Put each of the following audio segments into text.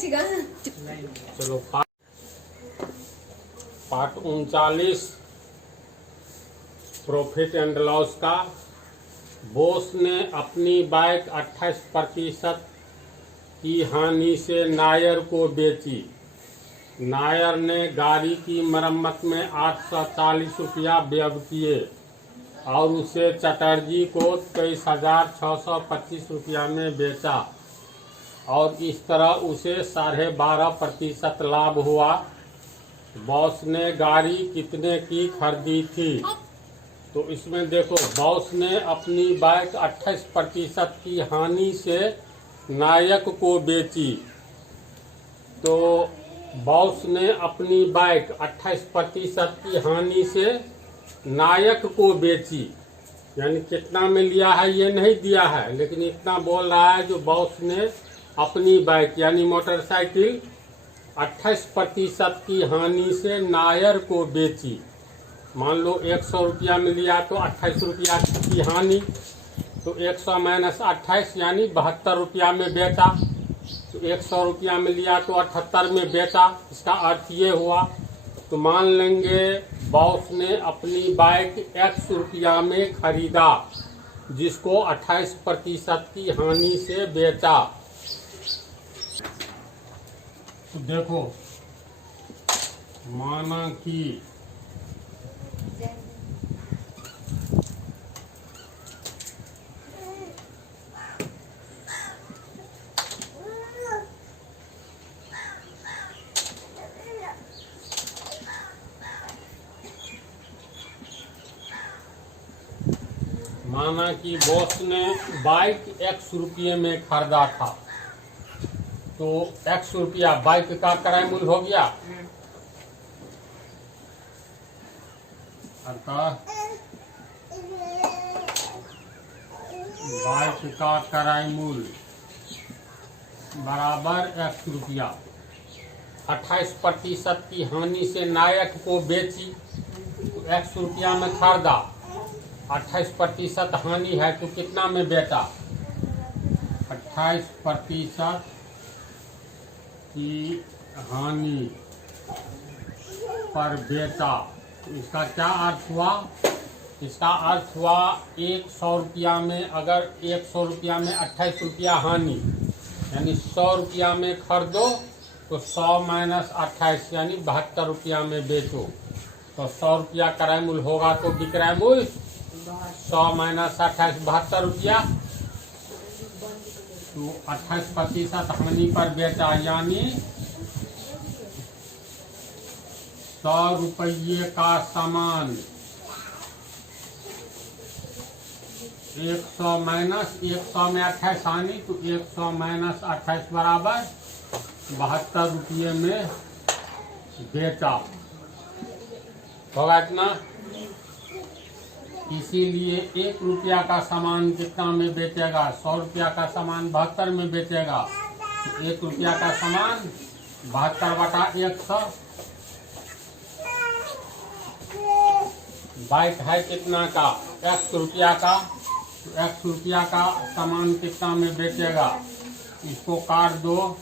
चलो part 39 profit and loss का। Boss ने अपनी बाइक 28% की हानि से नायर को बेची। नायर ने गाड़ी की मरम्मत में 840 रुपया व्यय किए और उसे चटर्जी को 23,625 रुपया में बेचा और इस तरह उसे 12.5% लाभ हुआ। बॉस ने गाड़ी कितने की खरीदी थी? तो इसमें देखो, बॉस ने अपनी बाइक 28% की हानि से नायक को बेची। तो बॉस ने अपनी बाइक 28% की हानि से नायक को बेची, यानी कितना में लिया है ये नहीं दिया है, लेकिन इतना बोल रहा है जो बॉस ने अपनी बाइक यानी मोटरसाइकिल 28% की हानि से नायर को बेची। मान लो 100 रुपया में लिया तो 28 रुपया की हानि, तो 100 माइनस 28 यानी 72 रुपया में बेचा। तो 100 रुपया में लिया तो 78 में बेचा। इसका अर्थ ये हुआ। तो मान लेंगे बॉस ने अपनी बाइक X रुपया में खरीदा, जिसको 28% की हानि से बेचा। तो देखो, माना कि बॉस ने बाइक X रुपये में खरीदा था। तो X रुपया बाइक का क्रय मूल्य हो गया, अर्थात बाइक का क्रय मूल्य बराबर X रुपया। 28% की हानि से नायक को बेची, तो X रुपया में खरीदा, 28% हानि है तो कितना में बेचा? 28% की हानि पर बेचा। तो इसका क्या अर्थ हुआ? इसका अर्थ हुआ 100 रुपया में, अगर 100 रुपया में 28 रुपया हानि, यानी 100 रुपया में खरीदो तो 100 माइनस 28 यानी 72 रुपया में बेचो। तो 100 रुपया क्रय मूल्य होगा तो विक्रय मूल्य 100 माइनस 28 72 रुपया। तो 28% हानि पर बेचा, यानी 100 रुपये का सामान 100 माइनस 100 में 28 हानि, तो 100 माइनस 28 बराबर 72 रुपये में बेचा। होगा इतना। इसीलिए 1 रुपया का सामान कितना में बेचेगा? 100 रुपया का सामान 72 में बेचेगा। तो 1 रुपया का सामान 72/100। बाइक है कितना का? X रुपया का। तो X रुपया का सामान कितना में बेचेगा? इसको काट दो,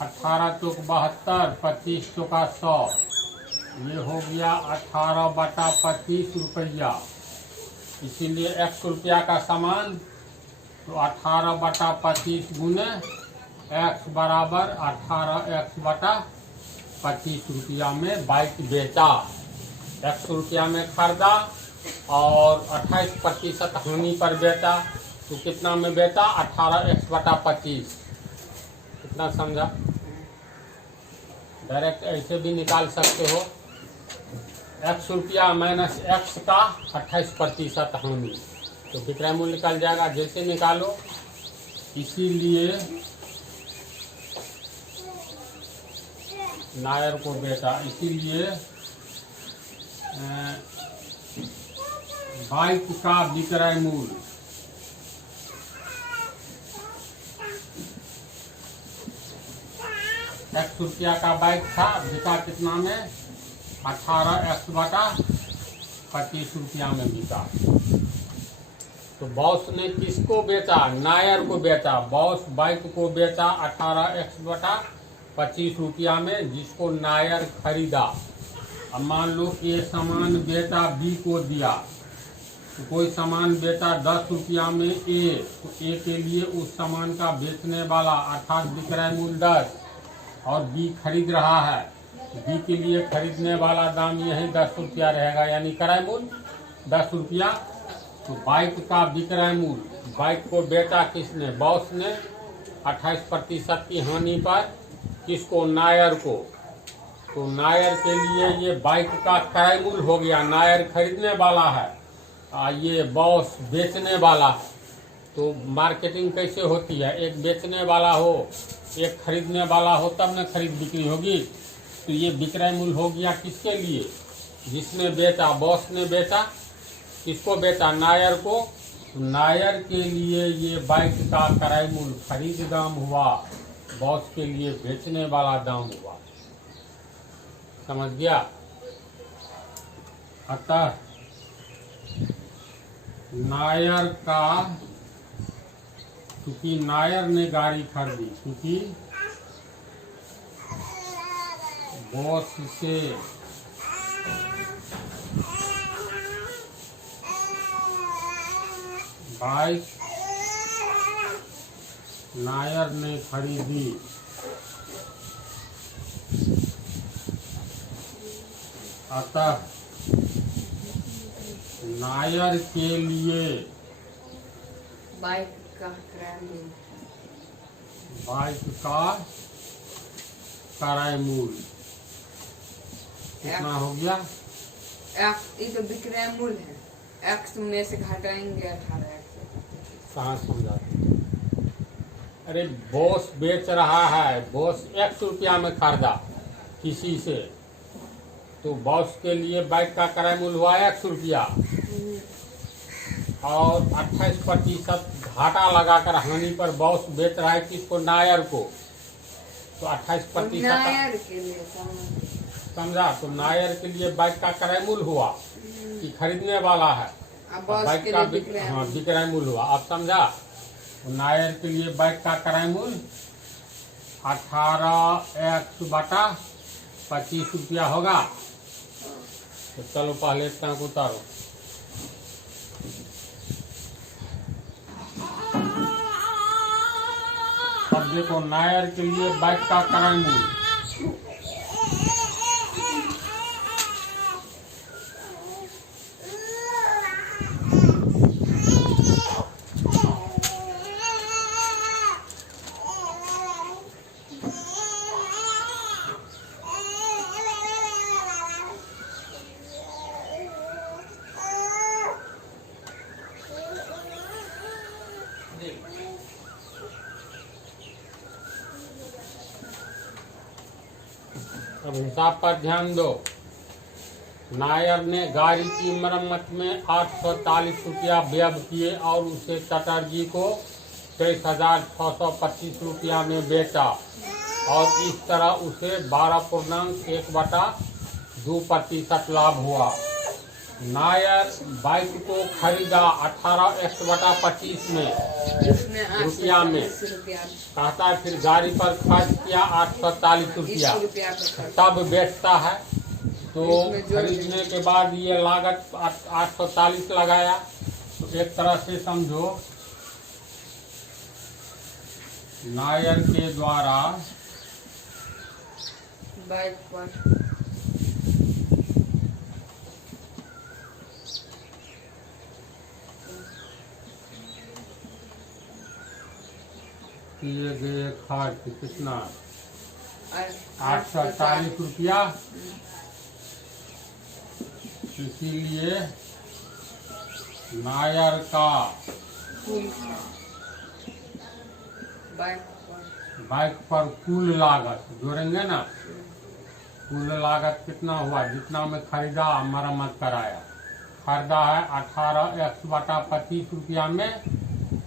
18 चौक 72, 25 चौका 100, ये हो गया 18/25 रुपया। इसीलिए X रुपया का सामान, तो 18/25 गुने X बराबर 18X/25 रुपया में बाइक बेचा। X रुपया में खरीदा और 28% हानि पर बेचा, तो कितना में बेचा? 18X/25। कितना समझा? डायरेक्ट ऐसे भी निकाल सकते हो। X रुपया माइनस X का 28% हानि, तो विक्रय मूल्य निकल जाएगा। जैसे निकालो, इसीलिए नायर को बेचा। इसीलिए बाइक का विक्रय मूल्य X रुपया का बाइक था, बिका कितना में? 18X/25 रुपया में बिका। तो बॉस ने किसको बेचा? नायर को बेचा। बॉस बाइक को बेचा 18x/25 रुपया में, जिसको नायर खरीदा। अब मान लो कि ये सामान बेचा बी को दिया, तो कोई सामान बेचा 10 रुपया में ए, तो ए के लिए उस सामान का बेचने वाला अर्थात विक्रय मूल्य 10 और बी खरीद रहा है, बी के लिए खरीदने वाला दाम यही 10 रुपया रहेगा, यानी क्रय मूल्य 10 रुपया। तो बाइक का विक्रय मूल्य, बाइक को बेचा किसने? बॉस ने 28% की हानि पर। किसको? नायर को। तो नायर के लिए ये बाइक का क्रय मूल्य हो गया, नायर खरीदने वाला है, ये बॉस बेचने वाला है। तो मार्केटिंग कैसे होती है? एक बेचने वाला हो, एक खरीदने वाला हो, तब न खरीद बिक्री होगी। तो ये विक्रय मूल्य हो गया किसके लिए? जिसने बेचा, बॉस ने बेचा। किसको बेचा? नायर को। तो नायर के लिए ये बाइक का क्रय मूल्य खरीद दाम हुआ, बॉस के लिए बेचने वाला दाम हुआ। समझ गया? अतः नायर का, क्योंकि नायर ने गाड़ी खरीदी, क्योंकि बॉस से बाइक नायर ने खरीदी, अतः नायर के लिए बाइक का क्रय मूल्य, बाइक का क्रय मूल्य कितना हो गया? ये तो विक्रय मूल्य है, एक्स में से घटाएंगे 18x। कहाँ समझा? अरे बॉस बेच रहा है, बॉस 1 रुपया में खरीदा किसी से, तो बॉस के लिए बाइक का क्रय मूल्य हुआ 1 रुपया, और 28% घाटा लगाकर हानि पर बॉस बेच रहा है किसको? नायर को। तो 28% नायर के लिए समझा? तो नायर के लिए बाइक का क्रय मूल्य हुआ कि खरीदने वाला है, बाइक का विक्रय मूल्य हुआ। आप समझा? तो नायर के लिए बाइक का क्रय मूल्य 18x/25 रुपया होगा। तो चलो पहले टैंक उतारो। अब देखो नायर के लिए बाइक का क्रय मूल्य, अब हिसाब पर ध्यान दो। नायर ने गाड़ी की मरम्मत में 840 रुपया व्यय किए और उसे चटर्जी को 23,625 रुपया में बेचा, और इस तरह उसे 12.1/2% लाभ हुआ। नायर बाइक को खरीदा 18x/25 में रुपया में, कहता है फिर गाड़ी पर खर्च किया 840 रुपया, तब बेचता है। तो खरीदने के बाद ये लागत 840 लगाया। तो एक तरह से समझो नायर के द्वारा बाइक पर किए गए खर्च कितना? 840 रुपया। इसीलिए नायर का बाइक पर कुल लागत जोड़ेंगे ना, कुल लागत कितना हुआ? जितना में खरीदा मरम्मत कराया, खरीदा है 18x/25 रुपया में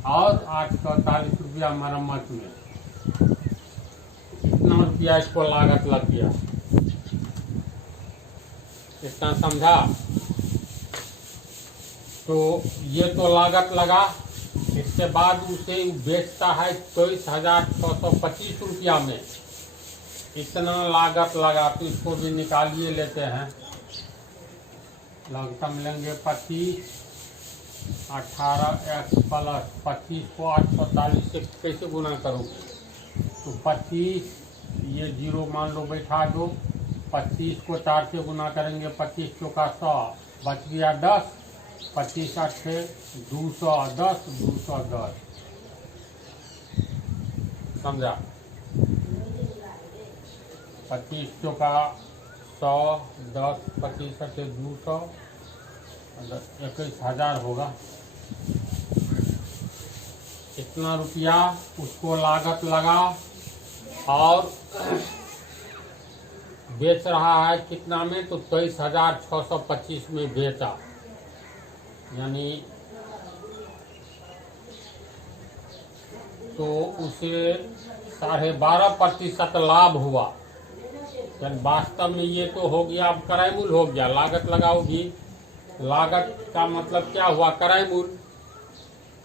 और 840 रुपया मरम्मत में, कितना रुपया इसको लागत लग गया? इतना समझा? तो ये तो लागत लगा। इसके बाद उसे बेचता है 23,625 रुपया में। इतना लागत लगा, तो इसको भी निकालिए लेते हैं। लमसम लेंगे 25, 18x प्लस 25 को 840 से कैसे गुना करोगे? तो 25, ये जीरो मान लो बैठा दो। 25 को 4 से गुना करेंगे, 25 चौका 100, बच गया 10। 25 8 210, 210। समझा? 25 चौका 100, 10, 25 8 200, 21,000 होगा। इतना रुपया उसको लागत लगा और बेच रहा है कितना में? तो 23,625 में बेचा, यानी तो उसे 12.5% लाभ हुआ। यानी वास्तव में ये तो हो गया, अब क्रय मूल्य हो गया, लागत लगाओगी। लागत का मतलब क्या हुआ? क्रय मूल्य।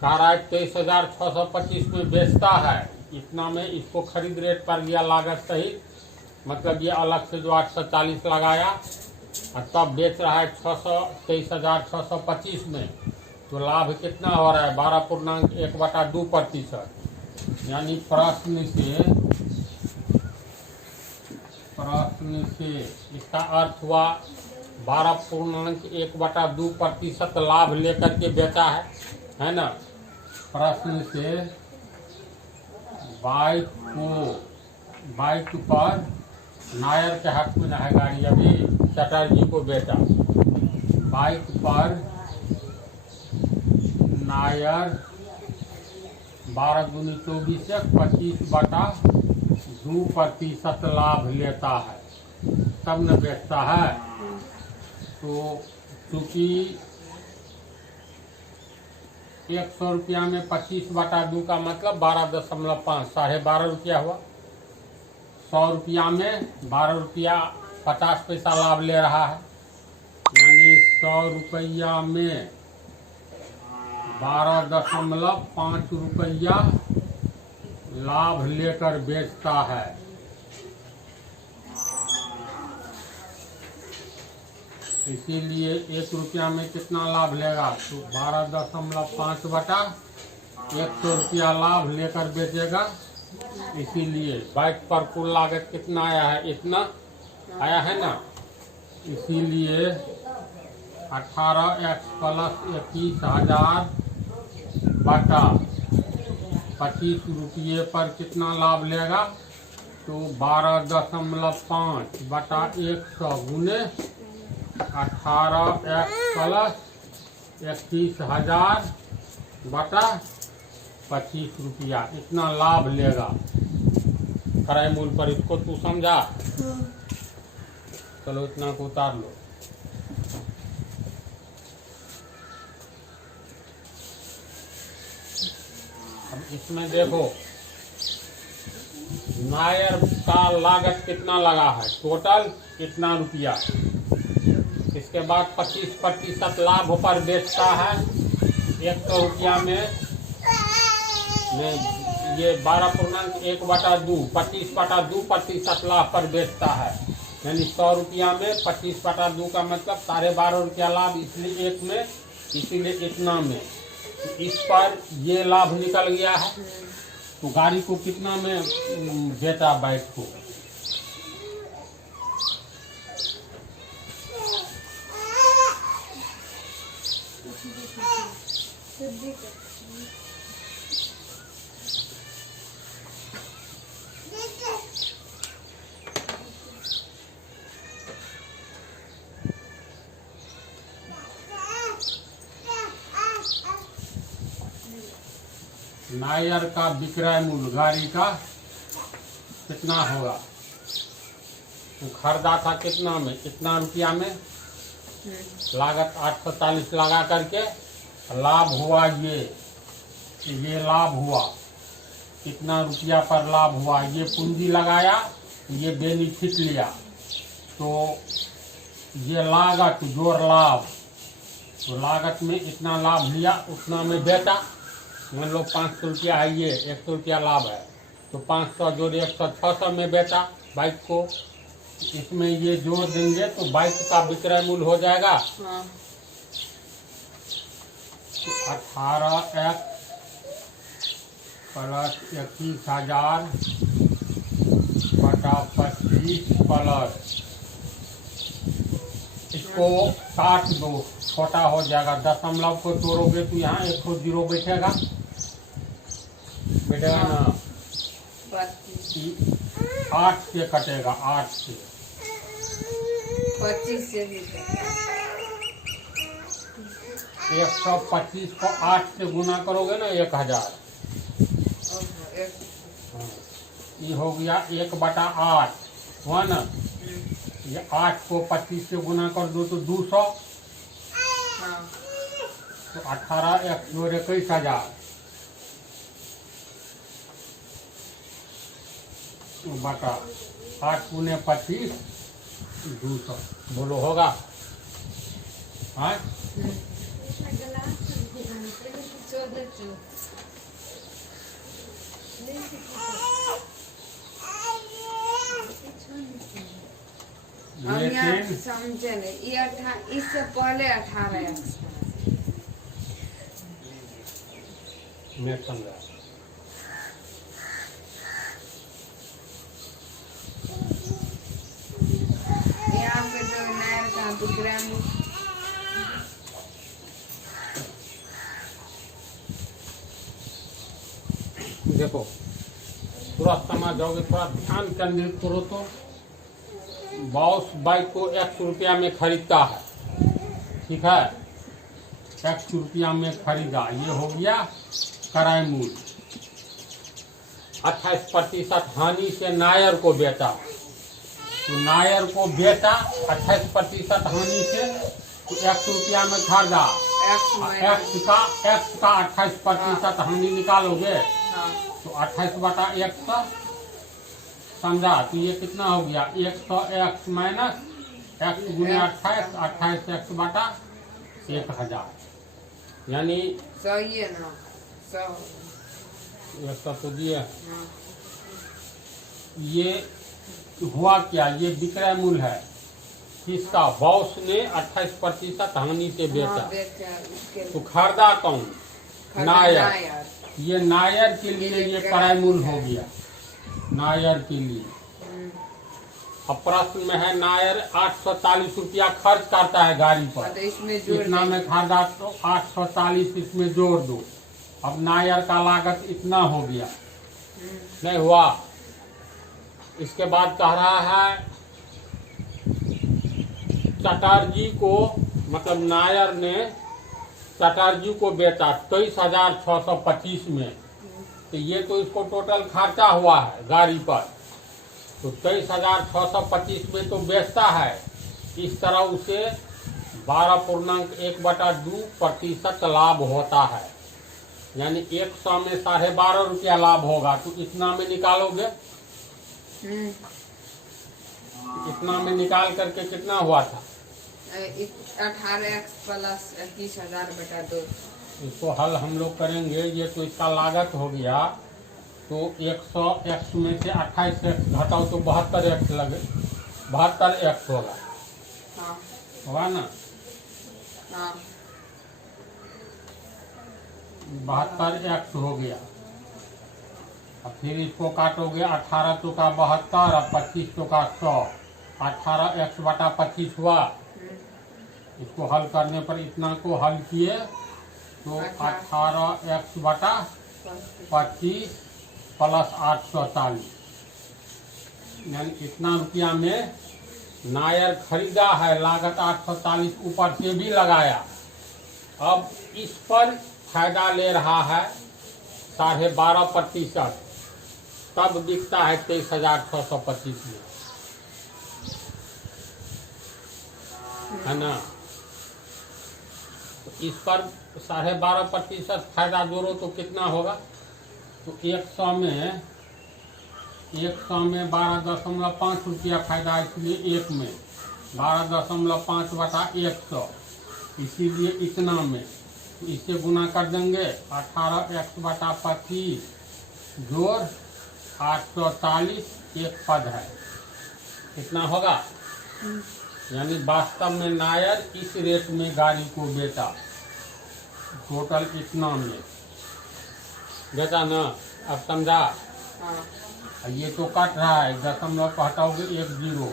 कह रहा है 23,625 में बेचता है, इतना में इसको खरीद रेट पर गया लागत सहित, मतलब ये अलग से जो 840 लगाया और तब बेच रहा है 23,625 में। तो लाभ कितना हो रहा है? 12.1/2%। यानी प्रश्न से इसका अर्थ हुआ 12.1/2% लाभ लेकर के बेचा है ना। प्रश्न से बाइक पर नायर के हाथ में है गाड़ी, अभी चटर्जी को बेचा। बाइक पर नायर 12 दूनी 24 से 25/2% लाभ लेता है, तब न बेचता है। तो चूंकि 100 रुपया में 25/2 का मतलब 12.5, 12.5 रुपया हुआ। 100 रुपया में 12 रुपया 50 पैसा लाभ ले रहा है, यानी 100 रुपया में 12.5 रुपया लाभ लेकर बेचता है। इसीलिए 1 रुपया में कितना लाभ लेगा? तो 12.5/100 रुपया लाभ लेकर बेचेगा। इसीलिए बाइक पर कुल लागत कितना आया है? इतना आया है ना। इसीलिए 18x प्लस 21,000 बटा 25 रुपये पर कितना लाभ लेगा? तो 12.5/100 गुने 18x प्लस 21,000 बटा 25 रुपया, इतना लाभ लेगा क्रय मूल्य पर। इसको तू समझा? चलो इतना को उतार लो। अब इसमें देखो नायर का लागत कितना लगा है, टोटल कितना रुपया। इसके बाद 25% लाभ पर बेचता है। 100 रुपया में ये 12.1/2, 25/2% लाभ पर बेचता है। यानी 100 रुपया में 25/2 का मतलब 12.5 रुपया लाभ, इसलिए एक में, इसीलिए इतना में। इस पर ये लाभ निकल गया है। तो गाड़ी को कितना में बेचा? बाइक को नायर का विक्रय मूल्य गाड़ी का कितना होगा? तो खरीदा था कितना में? इतना रुपया में, लागत 840 लगा करके लाभ हुआ ये लाभ हुआ। कितना रुपया पर लाभ हुआ? ये पूंजी लगाया, ये बेनिफिट लिया, तो ये लागत जोड़ लाभ तो लागत में इतना लाभ लिया, उतना में बेचा। मान लो 500 रुपया है, ये 100 रुपया लाभ है, तो 500 जोड़ 100, 600 में बेचा बाइक को। इसमें ये जोड़ देंगे तो बाइक का विक्रय मूल्य हो जाएगा हाँ 18x प्लस 21,000 बटा 25 प्लस, इसको काट दो, छोटा हो जाएगा। दशमलव को तोड़ोगे तो यहाँ 100 बैठेगा, बैठेगा ना। 8 से कटेगा, 8 से 25 से भी 125 को 8 से गुना करोगे ना 1000। ये हो गया 1/8 हुआ ना। ये 8 को 25 से गुना कर दो तो 200, तो 18x जोड़ 21,000 बटा 8 गुने 25 200। बोलो होगा? हाँ हम यहाँ लेकिन समझे नहीं, ये इससे पहले 18x मैं समझा। यहाँ पे तो नायर का विक्रय मूल्य देखो, थोड़ा समझ जाओगे, थोड़ा ध्यान केंद्रित करो तो। बॉस बाइक को 100 रुपया में खरीदता है, ठीक है, 100 रुपया में खरीदा, ये हो गया क्रय मूल्य। 28% हानि से नायर को बेचा, तो नायर को बेचा 28% हानि से, तो 100 रुपया में खरीदा। x का 28% हानि निकालोगे तो 28 बटा 100, समझा? तो ये कितना हो गया? 100x माइनस x गुने 28, 28x बटा 1000, यानी 100 ही है ना, 100 100 तो दिए। ये हुआ क्या? ये विक्रय मूल्य है किसका? बॉस ने 28% हानि से बेचा, तो खरीदा कौन? नायर। ये नायर के लिए ये क्रय मूल्य हो गया, नायर के लिए। अब प्रश्न में है नायर 840 रुपया खर्च करता है गाड़ी पर, इतना में खरीदा तो 840 इसमें जोड़ दो। अब नायर का लागत इतना हो गया, नहीं हुआ? इसके बाद कह रहा है चटर्जी को, मतलब नायर ने चटर्जी को बेचा 23,625 में, तो ये तो इसको टोटल खर्चा हुआ है गाड़ी पर, तो 23,625 में तो बेचता है। इस तरह उसे 12.1/2% लाभ होता है, यानी 100 में 12.5 रुपया लाभ होगा, तो इतना में निकालोगे। इतना में निकाल करके कितना हुआ था? 18x प्लस 21,000 बटा 2। इसको हल हम लोग करेंगे। ये तो इसका लागत हो गया, तो 100x में से 28x घटाओ तो 72x लगे, 72x होगा। हाँ होगा ना? हाँ 72x हो गया। अब फिर इसको काटोगे, 18 तो का 72 और 25 तो का 100, 18x बटा 25 हुआ। इसको हल करने पर इतना को हल किए तो 18x बटा 25 प्लस 840, यानी इतना रुपया में नायर खरीदा है। लागत 840 ऊपर से भी लगाया। अब इस पर फायदा ले रहा है 12.5%, तब बिकता है 23,625 में, है ना? तो इस पर 12.5% फायदा जोड़ो तो कितना होगा? तो 100 में 12.5 रुपया फायदा, इसलिए 1 में 12.5 बटा 100, इसीलिए इतना में इसे गुना कर देंगे 18x/25 जोड़ 840 एक पद है, कितना होगा? यानी वास्तव में नायर इस रेट में गाड़ी को बेचा, टोटल इतना में बेचा ना। अब समझा? हाँ। ये तो कट रहा है, दशमलव को हटाओगे 1 0,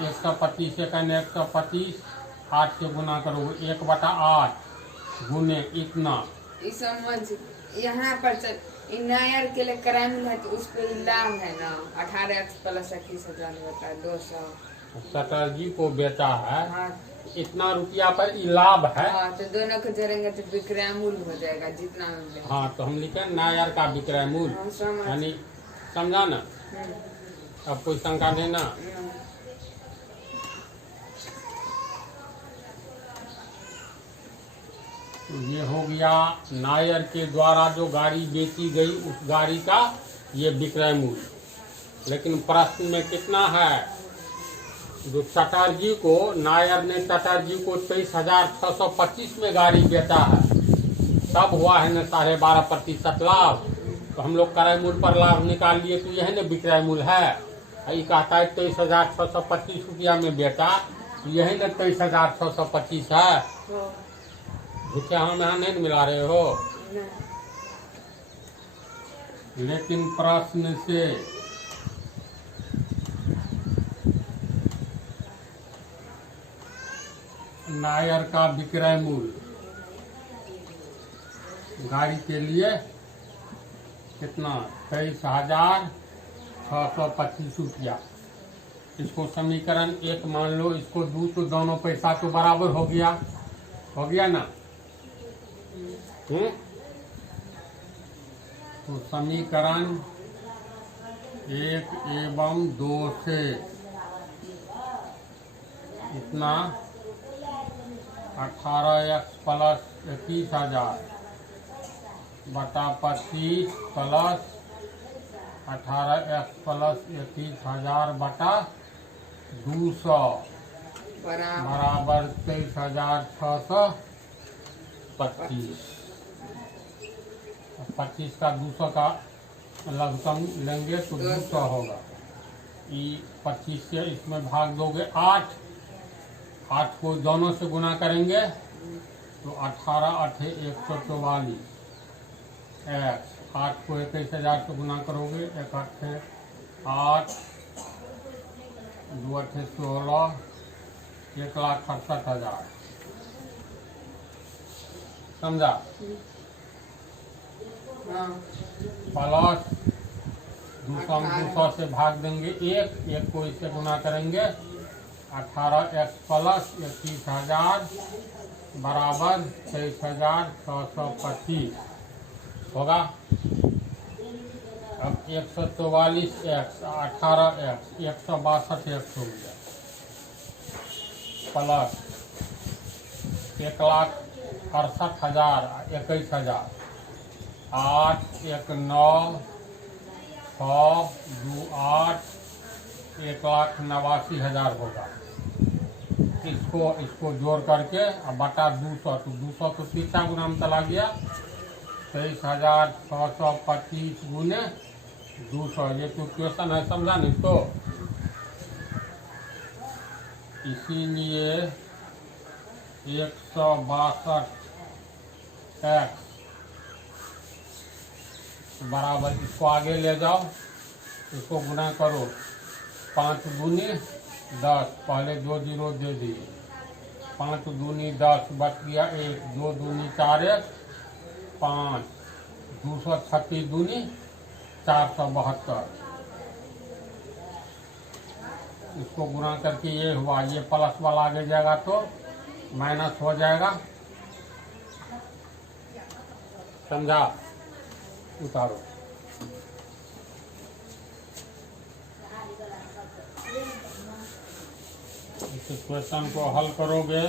125 सेकंड 125, 8 से गुना करोगे 1/8 गुने इतना। इस समझ यहाँ पर नायर के लिए क्राइम है तो उस पर लाभ है ना, 18x + 21,000 होता है 200। चटर्जी को बेचा है, हाँ। इतना रुपया पर ये लाभ है। हाँ, तो दोनों को जोड़ेंगे तो विक्रय मूल्य हो जाएगा जितना हम लेंगे। हाँ, तो हम लिखे नायर का विक्रय मूल्य, हाँ, समझ। यानी समझा ना? अब कोई शंका देना। तो ये हो गया नायर के द्वारा जो गाड़ी बेची गई उस गाड़ी का ये विक्रय मूल्य। लेकिन प्रश्न में कितना है? जो चटर्जी को, नायर ने चटर्जी को 23,625 में गाड़ी बेचा है, तब हुआ है न 12.5% लाभ। तो हम लोग क्रय मूल्य पर लाभ निकाल लिए, तो यही न विक्रय मूल्य है। ये कहता है 23,625 रुपया में बेचा, तो यही न 23,625 है। झूठे हम यहाँ नहीं मिला रहे हो। लेकिन प्रश्न से नायर का विक्रय मूल्य गाड़ी के लिए कितना? 23,625 रुपया। इसको समीकरण 1 मान लो, इसको 2, तो दोनों पैसा तो बराबर हो गया ना? तो समीकरण 1 एवं 2 से इतना 18x + 21,000 बटा 25 प्लस 18x + 21,000 बटा 200 बराबर 23,625। 25 का 200 का लघुत्तम लेंगे तो 200 होगा। ये 25 से इसमें भाग दोगे 8 को दोनों से गुना करेंगे तो 18 8 144 x, 8 को 21,000 से गुना करोगे 1 8 8 2 8 16 1,68,000। समझा? प्लस 200 से भाग देंगे 1 को इससे गुना करेंगे 18x + 21,000 बराबर 23,625 होगा। अब 144x 18x 162x हो गया प्लस 1,68,000 21,000 8 1 9 6 2 8 1,89,000 होगा। इसको जोड़ करके अब बटा 200, तो 200 तो तीसरा गुना में चला गया 23,625 गुने 200। ये तो क्वेश्चन है, समझा नहीं? तो इसीलिए 162x बराबर, इसको आगे ले जाओ, इसको गुना करो 5 दूनी 10, पहले 2 0 दे दिए, 5 दूनी 10 बच गया 1, 2 दूनी 4 1 5, 236 दूनी 472। इसको गुना करके ये हुआ, ये प्लस वाला आगे जाएगा तो माइनस हो जाएगा। समझा? उतारो। इस क्वेश्चन को हल करोगे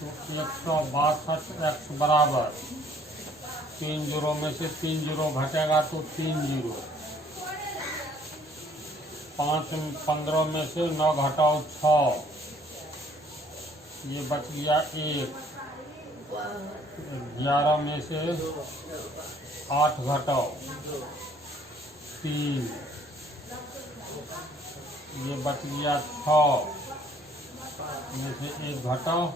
तो 162x बराबर 3 जीरो में से 3 जीरो घटेगा तो 3 जीरो, 5 15 में से 9 घटाओ 6, ये बच गया 1। 11 में से 8 घटाओ 3, ये बच गया 6 में से 1 घटाओ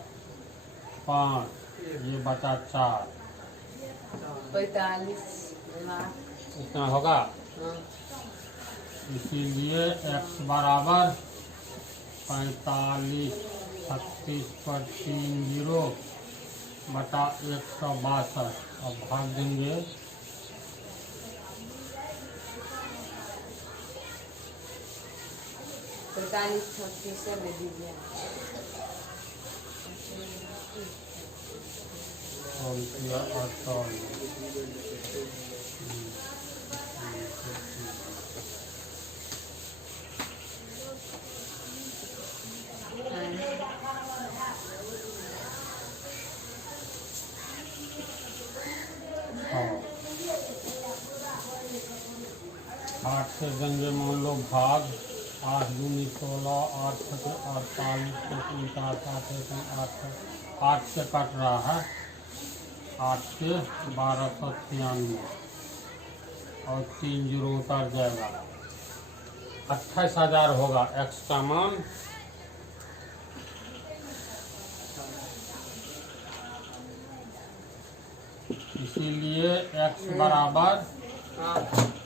5, ये बचा 4। 45 लाख। इतना होगा। हाँ। इसीलिए x बराबर 45 36 पर 3 जीरो बटा 162। अब भाग देंगे 45 36 से ले दीजिए। और किया 48। हाँ 8 से देंगे मान लो भाग 8 दूनी 16 8 से 48 से 8 से कट रहा है 8 से 1296 और 3 जीरो उतर जाएगा 28,000 होगा x का मान। इसीलिए x बराबर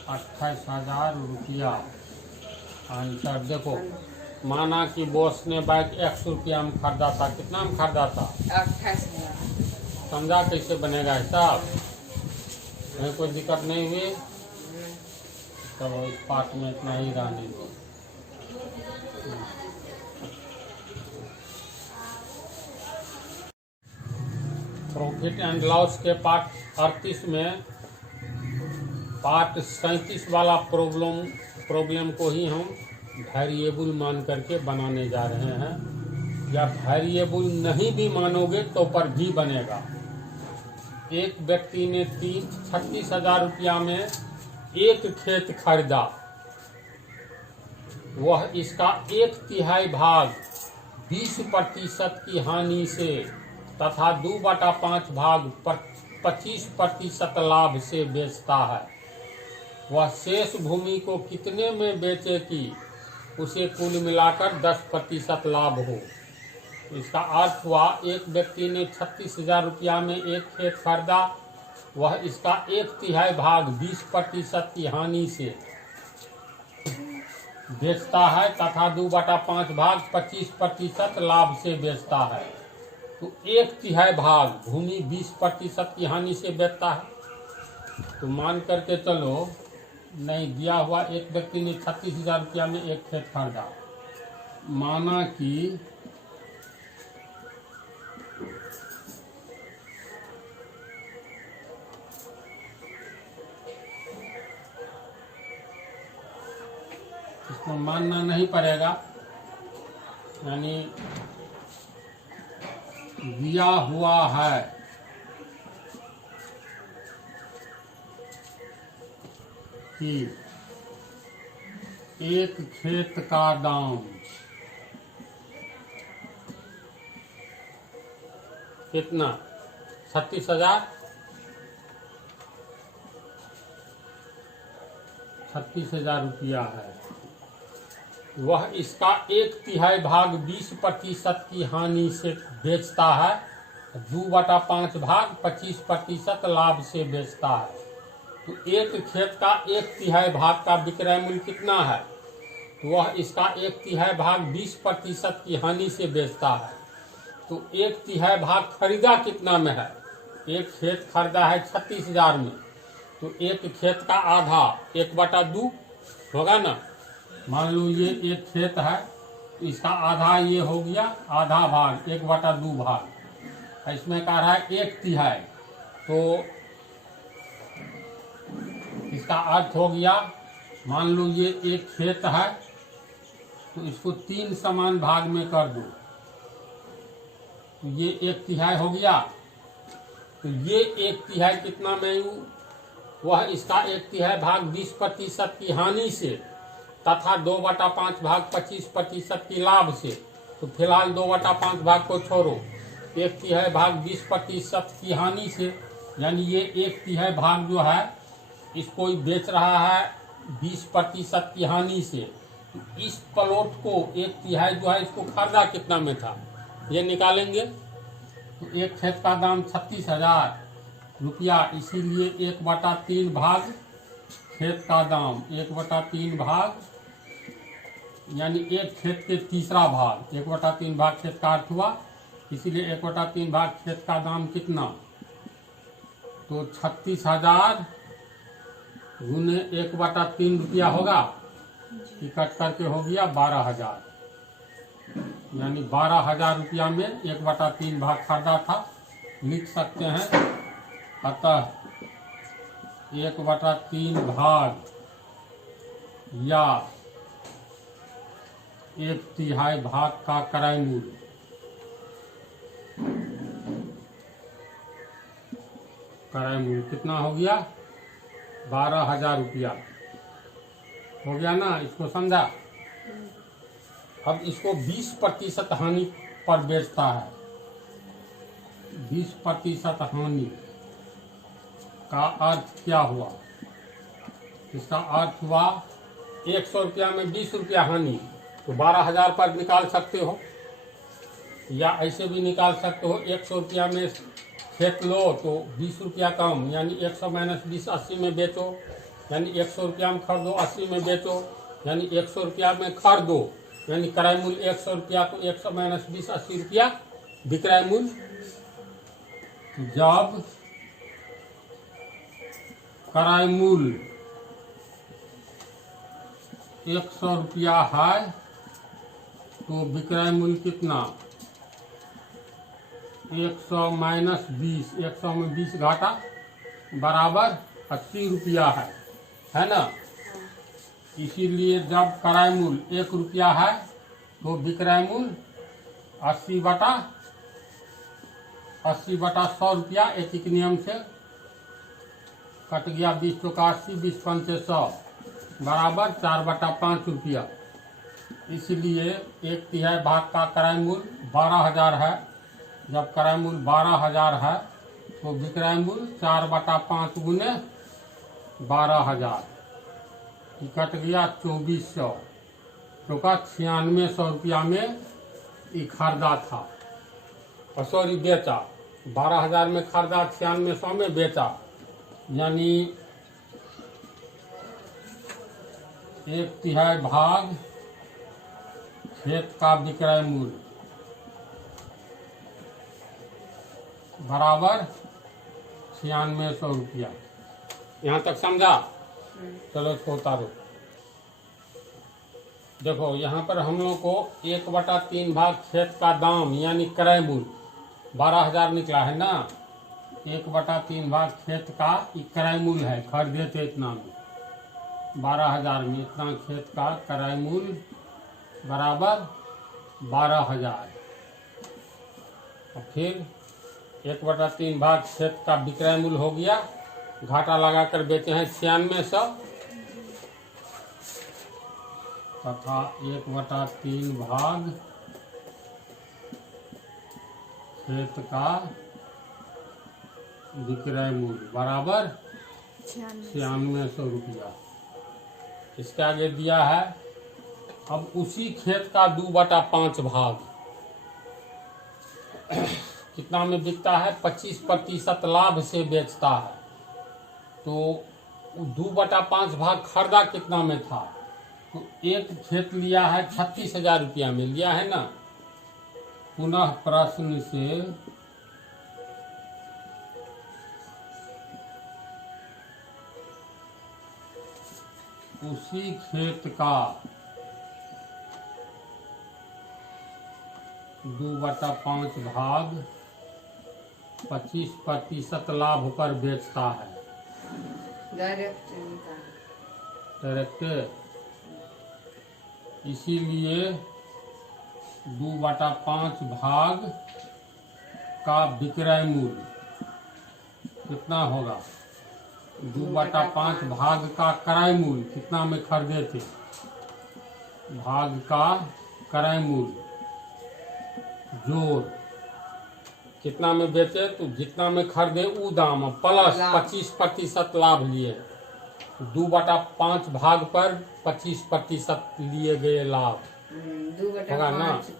28,000 रुपया। आंसर देखो, माना कि बॉस ने बाइक 100 रुपया में खरीदा था, कितना में खरीदा था? 28,000। समझा कैसे बनेगा हिसाब? नहीं कोई दिक्कत नहीं हुई? तो इस पार्ट में इतना ही रहने दो। प्रॉफिट एंड लॉस के पार्ट 38 में पार्ट 37 वाला प्रॉब्लम को ही हम वेरिएबल मान करके बनाने जा रहे हैं, या वेरिएबल नहीं भी मानोगे तो पर भी बनेगा। एक व्यक्ति ने 36,000 रुपया में एक खेत खरीदा, वह इसका 1/3 भाग 20% की हानि से तथा 2/5 भाग 25% लाभ से बेचता है। वह शेष भूमि को कितने में बेचे कि उसे कुल मिलाकर 10% लाभ हो। इसका अर्थ हुआ, एक व्यक्ति ने 36,000 रुपया में एक खेत खरीदा, वह इसका 1/3 भाग 20% की हानि से बेचता है तथा 2/5 भाग 25% लाभ से बेचता है। तो 1/3 भाग भूमि 20% की हानि से बेचता है। तो मान करके चलो, नहीं दिया हुआ, एक व्यक्ति ने 36,000 रुपया में एक खेत खरीदा, माना कि इसको मानना नहीं पड़ेगा, यानी दिया हुआ है कि एक खेत का दाम कितना? 36,000। 36,000 रुपया है। वह इसका 1/3 भाग 20% की हानि से बेचता है, 2/5 भाग 25% लाभ से बेचता है। तो एक खेत का 1/3 भाग का विक्रय मूल्य कितना है? तो वह इसका 1/3 भाग 20% की हानि से बेचता है। तो 1/3 भाग खरीदा कितना में है? एक खेत खरीदा है 36,000 में, तो एक खेत का आधा 1/2 होगा ना। मान लो ये एक खेत है, तो इसका आधा ये हो गया, आधा भाग 1/2 भाग, इसमें कह रहा है 1/3, तो इसका अर्थ हो गया, मान लो ये एक खेत है, तो इसको 3 समान भाग में कर दो, तो ये 1/3 हो गया। तो ये 1/3 कितना में? वह इसका 1/3 भाग 20% की हानि से तथा 2/5 भाग 25% की लाभ से, तो फिलहाल 2/5 भाग को छोड़ो, 1/3 भाग 20% की हानि से, यानी ये 1/3 भाग जो है इसको बेच रहा है 20% की हानि से। तो इस प्लॉट को 1/3 जो है इसको खरीदा कितना में था ये निकालेंगे। तो एक खेत का दाम 36,000 रुपया, इसीलिए 1/3 भाग खेत का दाम, 1/3 भाग यानी एक खेत के तीसरा भाग, 1/3 भाग खेत का अर्थ हुआ, इसीलिए 1/3 भाग खेत का दाम कितना, तो 36,000 गुने 1/3 रुपया होगा, इकट्ठ करके हो गया 12,000, यानी 12,000 रुपया में 1/3 भाग खरीदा था, लिख सकते हैं। अतः 1/3 भाग या 1/3 भाग का क्रय मूल्य कितना हो गया, 12,000 रुपया हो गया ना, इसको समझा। अब इसको 20% हानि पर बेचता है, 20% हानि का अर्थ क्या हुआ, इसका अर्थ हुआ 100 रुपया में 20 रुपया हानि, तो 12,000 पर निकाल सकते हो, या ऐसे भी निकाल सकते हो 100 रुपया में खेत लो तो 20 रुपया कम, यानी 100 - 20 80 में बेचो, यानी 100 रुपया में खरीदो 80 में बेचो, यानी 100 रुपया में खरीदो, यानी क्रय मूल्य 100 रुपया, तो 100 - 20 80 रुपया विक्रय मूल्य। जब क्रय मूल्य 100 रुपया है तो विक्रय मूल्य कितना, 100 - 20, 100 में 20 घाटा बराबर 80 रुपया है ना। इसीलिए जब क्रय मूल्य 1 रुपया है तो विक्रय मूल्य 80/100 रुपया, एक नियम से कट गया, 20 चौका 80, 20 पंचे 100 बराबर 4/5 रुपया। इसलिए 1/3 भाग का क्रय मूल्य 12,000 है, जब क्रय मूल्य 12,000 है तो विक्रय मूल्य 4/5 गुने 12,000, कट गया 2400, चौका 9600 रुपया में खरीदा था, सॉरी बेचा, 12,000 में खरीदा, 9600 में बेचा, यानी 1/3 भाग खेत का विक्रय मूल्य बराबर 9600 रुपया। यहाँ तक समझा, चलो इसको उतारो। देखो यहाँ पर हम लोग को 1/3 भाग खेत का दाम यानी क्रय मूल्य 12,000 निकला है ना, 1/3 भाग खेत का क्रय मूल्य है, खरीदे थे इतना में 12,000 में, इतना खेत का क्रय मूल्य बराबर 12,000, और फिर 1/3 भाग खेत का विक्रय मूल्य हो गया, घाटा लगाकर बेचे हैं 9600, तथा 1/3 भाग खेत का विक्रय मूल्य बराबर 9600 रुपया। इसके आगे दिया है, अब उसी खेत का 2/5 भाग कितना में बिकता है, 25% लाभ से बेचता है, तो 2/5 भाग खरीदा कितना में था, तो एक खेत लिया है 36,000 रुपया में लिया है ना। पुनः प्रश्न से उसी खेत का 2/5 भाग 25% लाभ पर बेचता है, डायरेक्ट, इसीलिए 2/5 भाग का विक्रय मूल्य कितना होगा, 2/5 भाग का क्रय मूल्य कितना में खरीदे थे, भाग का क्रय मूल्य जोड़ कितना में बेचे तो जितना में खरीदे वो दाम प्लस लाभ। 25% लाभ लिए। 2/5 भाग पर 25% लिए गए लाभ 2/5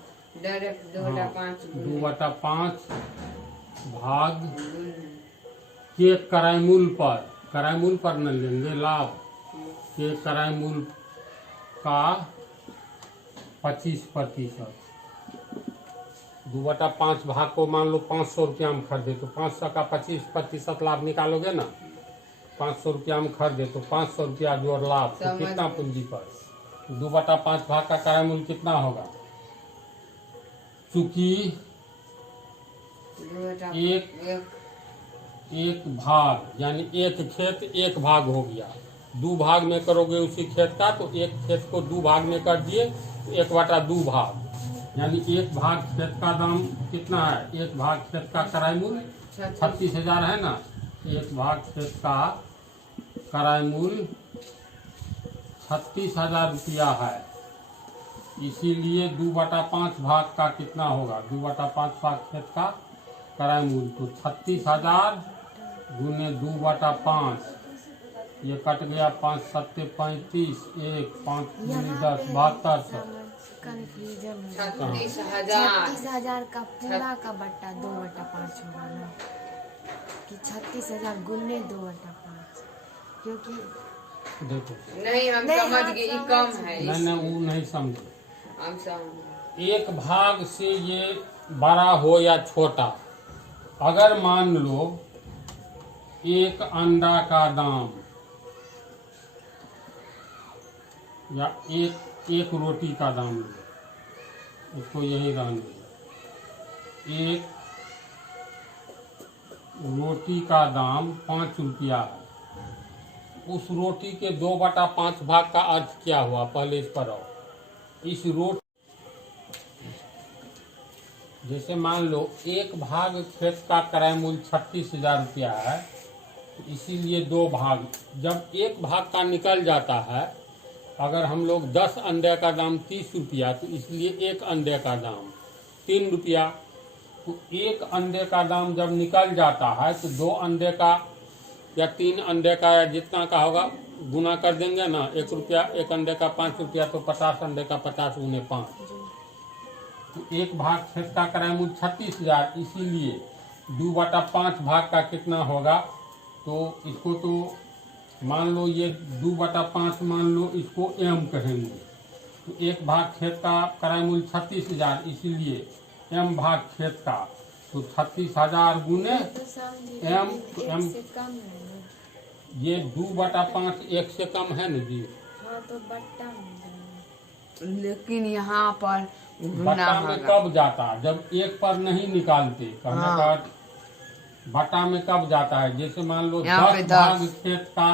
डायरेक्ट 2/5 2/5 भाग के क्रय मूल्य पर न लेंगे लाभ के क्रय मूल्य का 25%। 2/5 भाग को मान लो 500 रुपया में खरीदे तो 500 का 25% लाभ निकालोगे ना। 500 रुपया में खरीदे तो 500 रुपया जोड़ लाभ तो कितना पूंजी पर 2/5 भाग का क्रय मूल्य कितना होगा। चूंकि एक भाग यानी एक खेत एक भाग हो गया, 2 भाग में करोगे उसी खेत का तो एक खेत को 2 भाग में कर दिए तो 1/2 भाग यानी एक भाग खेत का दाम कितना है। एक भाग खेत का क्रय मूल्य 36,000 है ना। एक भाग खेत का क्रय मूल्य 36,000 रुपया है। इसीलिए 2/5 भाग का कितना होगा 2/5 भाग खेत का क्रय मूल्य तो 36,000 गुने 2/5 ये कट गया 5 7 35 1 5 10 7200 कंफ्यूजन 36,000 36,000 का पूरा का बट्टा 2/5 होगा ना कि 36,000 गुने 2/5 क्योंकि देखो नहीं हम नहीं, समझ हम गए ये समझ कम है मैंने वो नहीं समझे। हम समझ एक भाग से ये बड़ा हो या छोटा, अगर मान लो एक अंडा का दाम या एक रोटी का दाम लो, इसको यही रहने दो। एक रोटी का दाम 5 रुपया है। उस रोटी के 2/5 भाग का अर्थ क्या हुआ पहले इस पर आओ। इस रोटी जैसे मान लो एक भाग खेत का क्रय मूल्य 36,000 रुपया है तो इसीलिए 2 भाग, जब एक भाग का निकल जाता है, अगर हम लोग 10 अंडे का दाम 30 रुपया तो इसलिए एक अंडे का दाम 3 रुपया। तो एक अंडे का दाम जब निकल जाता है तो 2 अंडे का या 3 अंडे का या जितना का होगा गुना कर देंगे ना। 1 रुपया एक अंडे का 5 रुपया तो 50 अंडे का 50 गुने 5 तो एक भाग खेत का क्रय मूल्य 36,000। इसीलिए 2/5 भाग का कितना होगा तो इसको तो मान लो ये 2/5 मान लो इसको m कहेंगे तो एक भाग खेत का क्रय मूल्य 36,000 इसीलिए m भाग खेत का तो 36,000 गुने तो समझिए M तो एक M से कम है ना। ये 2/5 1 से कम है ना जी। हाँ तो बट्टा में जाएगा। लेकिन यहाँ पर गुना बट्टा में होगा कब जाता है जब एक पर नहीं निकालते। कहने हाँ। का अर्थ बट्टा में कब जाता है जैसे मान लो यहाँ पे 10 10 भाग खेत का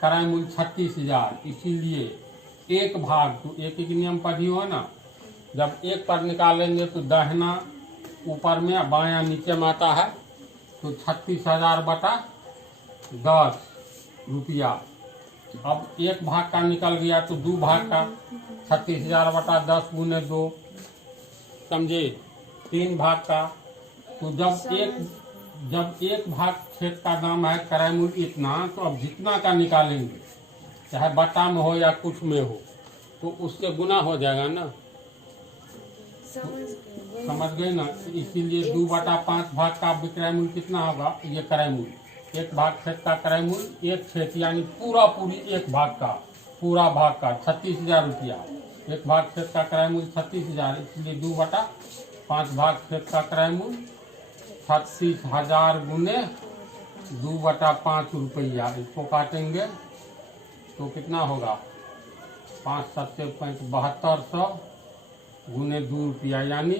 क्रय मूल्य 36,000 इसीलिए एक भाग तो एक नियम पर ही हो ना। जब एक पर निकालेंगे तो दाहिना ऊपर में बायां नीचे में आता है तो 36,000 बटा 10 रुपया। अब एक भाग का निकल गया तो 2 भाग का 36,000 बटा 10 गुने 2 समझे 3 भाग का। तो जब एक भाग खेत का दाम है क्रय मूल्य इतना तो अब जितना का निकालेंगे चाहे बट्टा में हो या कुछ में हो तो उससे गुना हो जाएगा ना। समझ गए ना। इसीलिए 2/5 भाग का विक्रय मूल्य कितना होगा ये क्रय मूल्य। एक भाग खेत का क्रय मूल्य एक खेत यानी पूरी एक भाग का पूरा भाग का 36,000 रुपया। एक भाग खेत का क्रय मूल्य 36,000 इसलिए 2/5 भाग खेत का क्रय मूल्य 36,000 गुने 2/5 रुपया। इसको काटेंगे तो कितना होगा 5 7 7200 गुने 2 रुपया यानी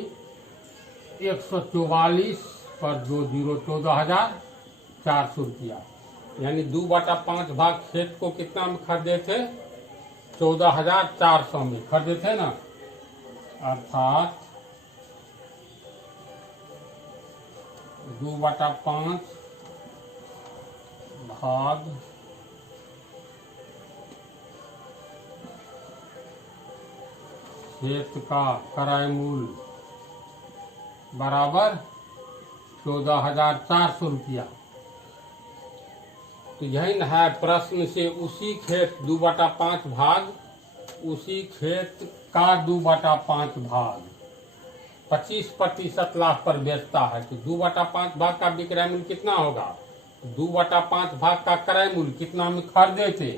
144 पर 2 जीरो 14,400 रुपया। यानी 2/5 भाग खेत को कितना में खरीदे थे 14,400 में खरीदे थे ना। अर्थात 2/5 भाग खेत का क्रय मूल्य बराबर 14,400 रुपया। तो यही न है प्रश्न से उसी खेत 2/5 भाग, उसी खेत का 2/5 भाग 25% लाभ पर बेचता है। तो 2/5 भाग का विक्रय मूल्य कितना होगा? 2/5 भाग का क्रय मूल्य कितना में खरीदे थे,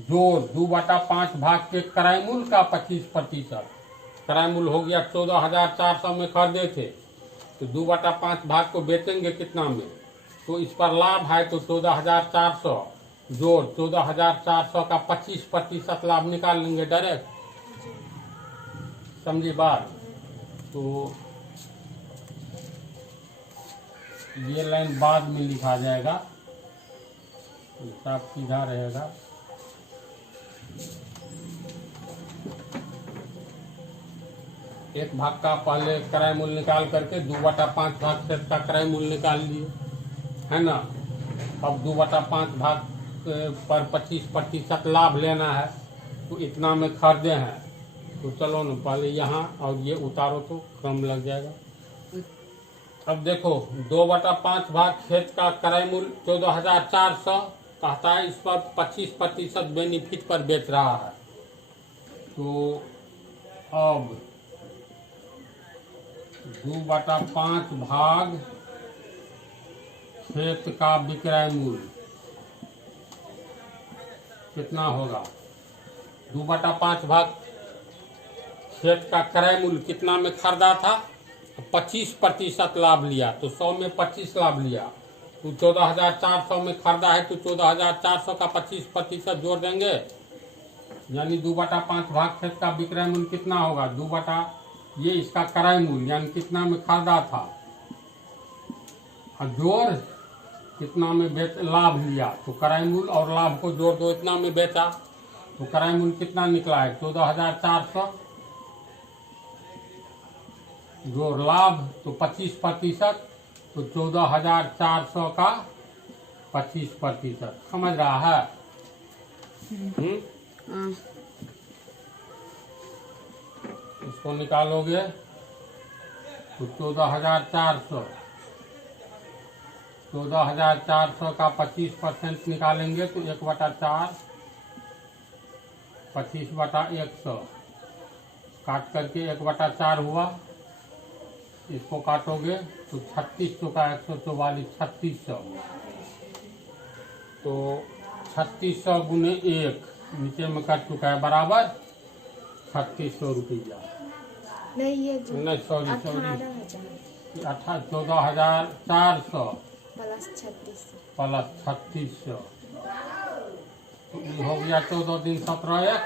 जोड़ 2/5 भाग के क्रय मूल्य का 25%। क्रय मूल्य हो गया 14,400 में खरीदे थे, तो 2/5 भाग को बेचेंगे कितना में, तो इस पर लाभ है तो 14,400 जोड़ 14,400 का 25% लाभ निकाल लेंगे डायरेक्ट। समझी बात? तो ये लाइन बाद में लिखा जाएगा, हिसाब सीधा रहेगा। एक भाग का पहले क्रय मूल्य निकाल करके 2/5 भाग खेत का क्रय मूल्य निकाल लिए, है ना। अब 2/5 भाग पर 25% लाभ लेना है, तो इतना में खरीदे हैं। तो चलो ना पहले यहाँ और ये उतारो तो क्रम लग जाएगा। अब देखो 2/5 भाग खेत का क्रय मूल्य 14,400 कहता है, इस पर 25% बेनिफिट पर बेच रहा है। तो अब 2/5 भाग खेत का विक्रय मूल्य कितना होगा? 2/5 भाग खेत का क्रय मूल्य कितना में खरीदा था, 25% लाभ लिया, तो 100 में 25 लाभ लिया, तो 14,400 में खरीदा है, तो 14,400 का 25% जोड़ देंगे, यानी 2/5 भाग खेत का विक्रय मूल्य कितना होगा? ये इसका क्रय मूल्य यानी कितना में खरीदा था, और जोड़ कितना में लाभ लिया, तो क्रय मूल्य और लाभ को जोड़ दो, इतना में बेचा, तो क्रय मूल्य कितना निकला है? 14,400 जोड़ लाभ तो 25%, तो 14,400 का 25%। समझ रहा है? इसको निकालोगे तो 14,400 का 25% निकालेंगे तो 1/4 25/100 काट करके 1/4 हुआ। इसको काटोगे तो 3600 का 144 3600, तो 3600 गुने 1 नीचे में कट चुका है, बराबर 3600 रुपया। नहीं ये जो नहीं सॉरी 14,400 प्लस 3600 प्लस 3600 हो गया 14 दिन 17 1